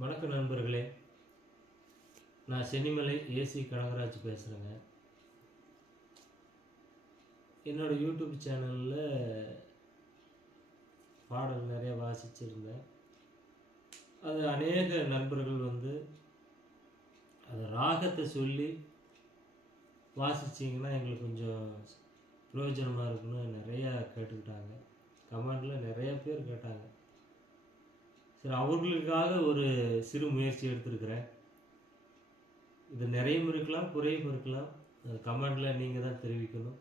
வணக்கம் நண்பர்களே, நான் சென்னிமலை ஏசி கனகராஜ் பேசுகிறேங்க. என்னோடய யூடியூப் சேனலில் பாடல் நிறைய வாசிச்சிருந்தேன். அது அநேக நண்பர்கள் அது ராகத்தை சொல்லி வாசிச்சிங்கன்னா எங்களுக்கு கொஞ்சம் பிரயோஜனமாக இருக்குன்னு நிறையா கேட்டுக்கிட்டாங்க. கமெண்டில் நிறைய பேர் கேட்டாங்க. சரி, அவர்களுக்காக ஒரு சிறு முயற்சி எடுத்திருக்கிறேன். இது நிறையும் இருக்கலாம், குறையும் இருக்கலாம். அது கமெண்டில் நீங்கள் தான் தெரிவிக்கணும்.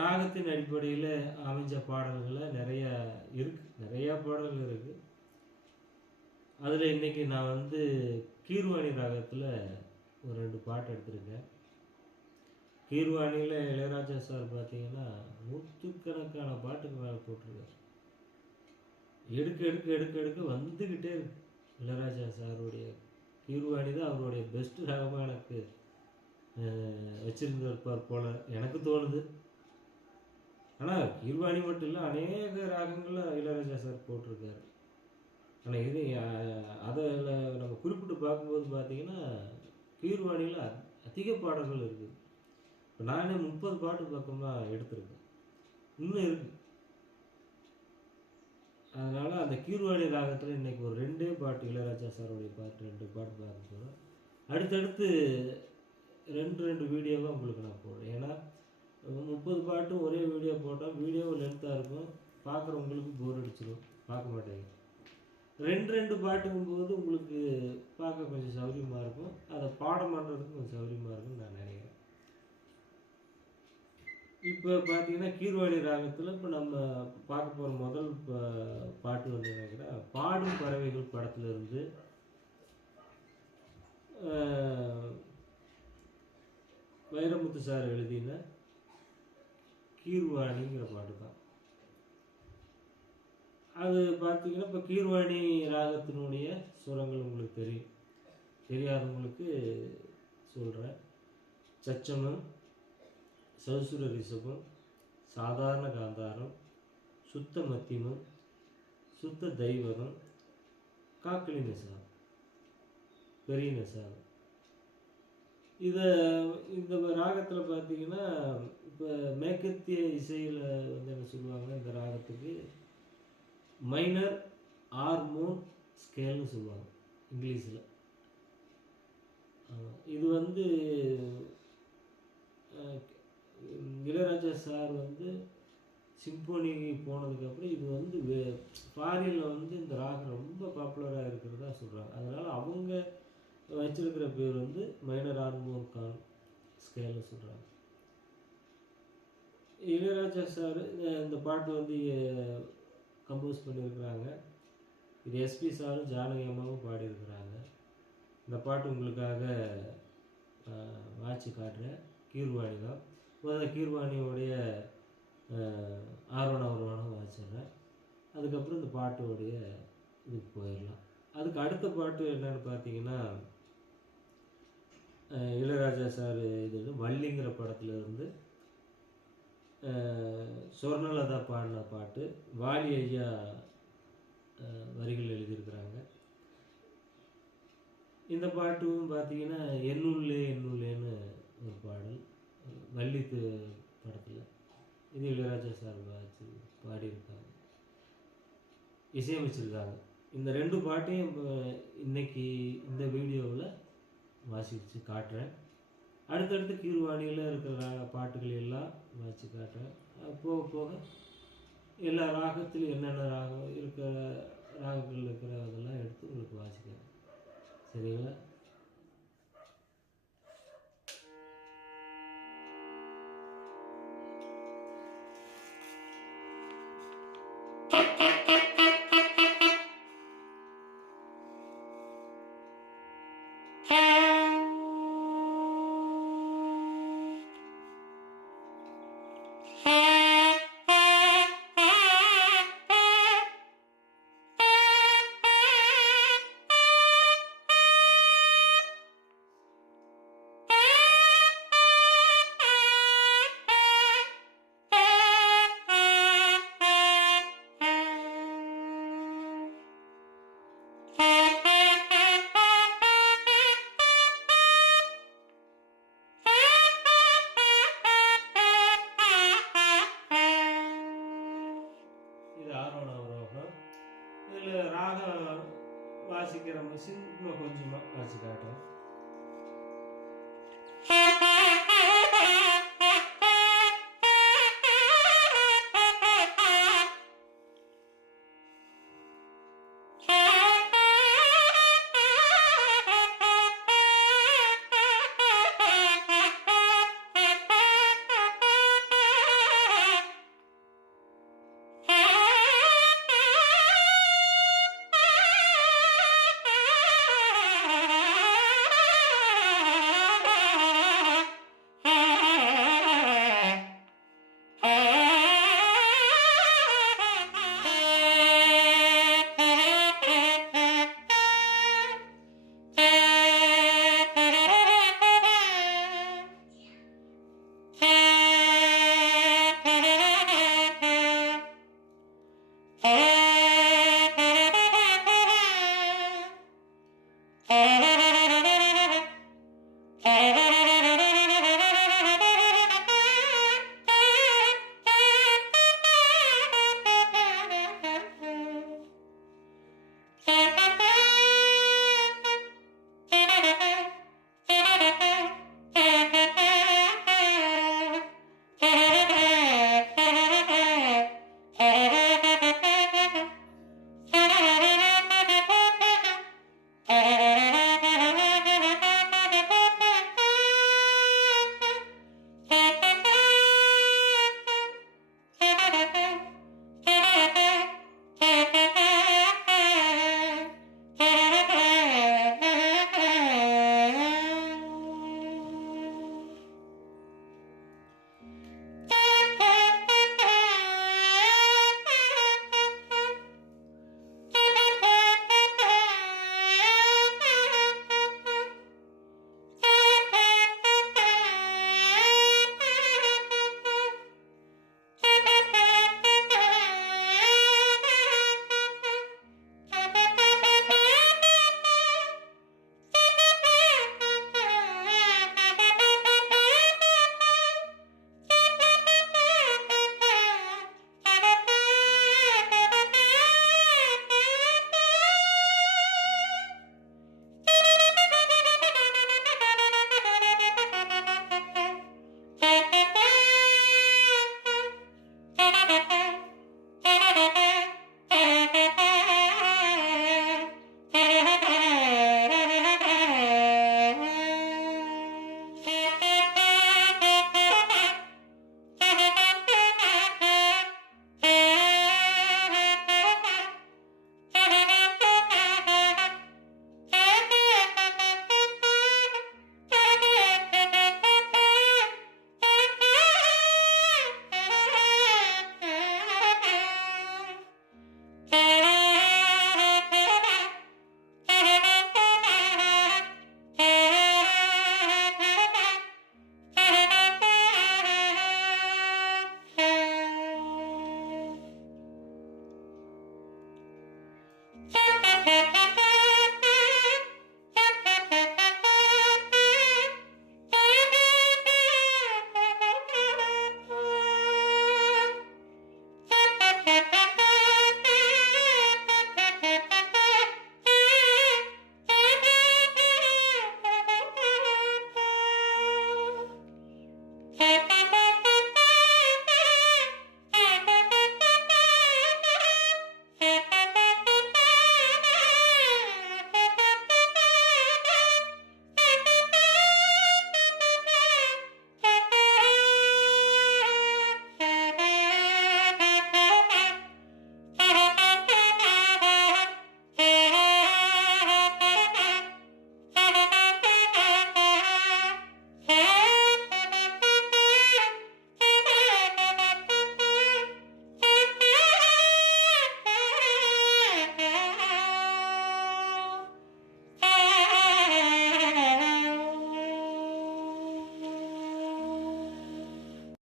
ராகத்தின் அடிப்படையில் அமைஞ்ச பாடல்களில் நிறையா பாடல்கள் இருக்குது. அதில் இன்றைக்கி நான் கீர்வாணி ராகத்தில் ஒரு 2 பாட்டு எடுத்திருக்கேன். கீர்வாணியில் இளையராஜா சார் பார்த்தீங்கன்னா நூற்றுக்கணக்கான பாட்டுக்கு மேலே போட்டிருக்காரு. எடுக்க எடுக்க எடுக்க எடுக்க வந்துக்கிட்டே இருக்கு. இளையராஜா சாருடைய கீர்வாணி தான் அவருடைய பெஸ்ட் ராகமாக எனக்கு வச்சுருந்திருப்பார் போல் எனக்கு தோணுது. ஆனால் கீர்வாணி மட்டும் இல்லை, அநேக ராகங்களில் இளையராஜா சார் போட்டிருக்காரு. ஆனால் அதில் நம்ம குறிப்பிட்டு பார்க்கும்போது பார்த்தீங்கன்னா கீர்வாணியில் அதிக பாடல்கள் இருக்குது. இப்போ நானே 30 பாட்டு பக்கமாக எடுத்திருக்கேன், இன்னும் இருக்குது. அதனால் அந்த கீர்வாணி ராகத்தில் இன்றைக்கி ஒரு 2 பாட்டு இளையராஜா சாரோடைய பாட்டு 2 பாட்டு பார்க்க போகிறோம். அடுத்தடுத்து 2 வீடியோவாக உங்களுக்கு நான் போடுறேன். ஏன்னா 30 பாட்டும் ஒரே வீடியோ போட்டால் வீடியோ லென்த்தாக இருக்கும், பார்க்குறவங்களுக்கு போர் அடிச்சிடும், பார்க்க மாட்டேங்க. 2 பாட்டுங்கும்போது உங்களுக்கு பார்க்க கொஞ்சம் சௌகரியமாக இருக்கும், அதை பாடம் பண்ணுறதுக்கு கொஞ்சம் சௌகரியமாக இருக்கும்னு நான் நினைக்கிறேன். இப்போ பார்த்தீங்கன்னா கீர்வாணி ராகத்தில் இப்போ நம்ம பார்க்க போகிற முதல் பாட்டு என்னன்னா, பாடும் பறவைகள் படத்துலேருந்து வைரமுத்து சார் எழுதின கீர்வாணிங்கிற பாட்டு தான். அது பார்த்தீங்கன்னா இப்போ கீர்வாணி ராகத்தினுடைய சுரங்கள் உங்களுக்கு தெரியாதவங்களுக்கு சொல்கிறேன். சச்சமம், சௌசுர ரிஷபம், சாதாரண காந்தாரம், சுத்த மத்தியமம், சுத்த தெய்வகம், காக்களி நிசாரம், பெரிய நிசாரம். இந்த ராகத்தில் பார்த்தீங்கன்னா இப்போ மேற்கத்திய இசையில் என்ன சொல்லுவாங்க, இந்த ராகத்துக்கு மைனர் ஹார்மோன் ஸ்கேல்னு சொல்லுவாங்க இங்கிலீஷில். இது இளையராஜா சார் சிம்போனி போனதுக்கப்புறம் இது ஃபாரினில் இந்த ராகம் ரொம்ப பாப்புலராக இருக்கிறதா சொல்கிறாங்க. அதனால் அவங்க வச்சிருக்கிற பேர் மைனர் ஹார்மோன் ஸ்கேல்னு சொல்கிறாங்க. இளையராஜா சார் இந்த பாட்டு கம்போஸ் பண்ணியிருக்கிறாங்க. இது எஸ்பி சாரும் ஜானகி அம்மாவும் பாடியிருக்கிறாங்க. இந்த பாட்டு உங்களுக்காக வாட்சி காட்டுறேன். கீர்வாணி தான். முதல்ல கீர்வாணியோடைய ஆர்வணம் வாசிடுறேன். அதுக்கப்புறம் இந்த பாட்டோடைய இதுக்கு போயிடலாம். அதுக்கு அடுத்த பாட்டு என்னன்னு பார்த்தீங்கன்னா இளையராஜா சார் வள்ளிங்கிற படத்தில் சொர்ணலதா பாடின பாட்டு. வாலி ஐயா வரிகள் எழுதியிருக்கிறாங்க. இந்த பாட்டும் பார்த்தீங்கன்னா என்னுள்ளேன்னு ஒரு பாடல், வள்ளி படத்தில். இது இளையராஜா சார் பாடியிருக்காங்க, இசையமைச்சிருக்காங்க. இந்த 2 பாட்டையும் இன்னைக்கு இந்த வீடியோவில் வாசித்து காட்டுறேன். அடுத்தடுத்து கீர்வாணியில் இருக்கிற பாட்டுகள் எல்லாம் வாசித்து காட்டுறேன். போக போக எல்லா ராகத்திலும் என்னென்ன ராகங்கள் இருக்கிறதெல்லாம் எடுத்து உங்களுக்கு வாசிக்கிறேன். சரிங்களா? அவரோகம். இதில் ராகம் வாசிக்கிற மிஷின் கொஞ்சமாக வாசி காட்டுறேன்.